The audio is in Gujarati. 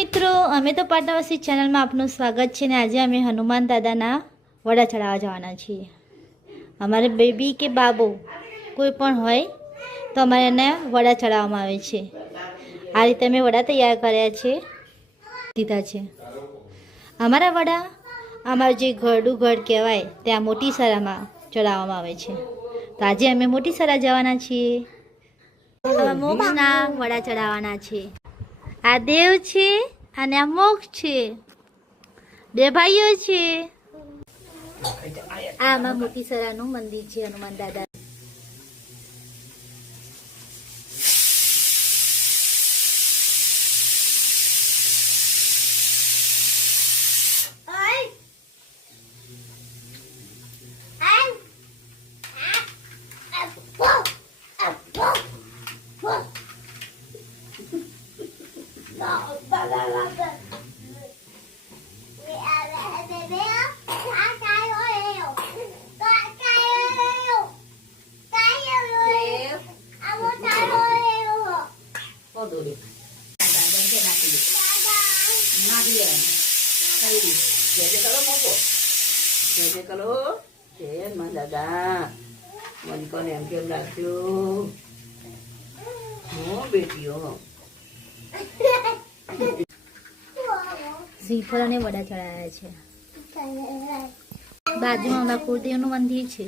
મિત્રો, અમે તો પાટણવાસી ચેનલમાં આપનું સ્વાગત છે ને આજે અમે હનુમાન દાદાના વડા ચડાવવા જવાના છીએ। અમારે બેબી કે બાબો કોઈ પણ હોય તો અમારે એને વડા ચડાવવામાં આવે છે। આ રીતે અમે વડા તૈયાર કર્યા છે, દીધા છે। અમારા વડા અમારું જે ઘરડું ઘર કહેવાય ત્યાં મોટી સરામાં ચડાવવામાં આવે છે। તો આજે અમે મોટી સરા જવાના છીએ। મોક્ષના વડા ચડાવવાના છે। આ દેવ છે અને આ મોક્ષ છે, બે ભાઈઓ છે। આ આમાં મોટી સરાનું મંદિર છે હનુમાન દાદા। શ્રીફળ અને વડા ચડાયા છે। બાજુમાં અમારા કુળદેવનું મંદિર છે।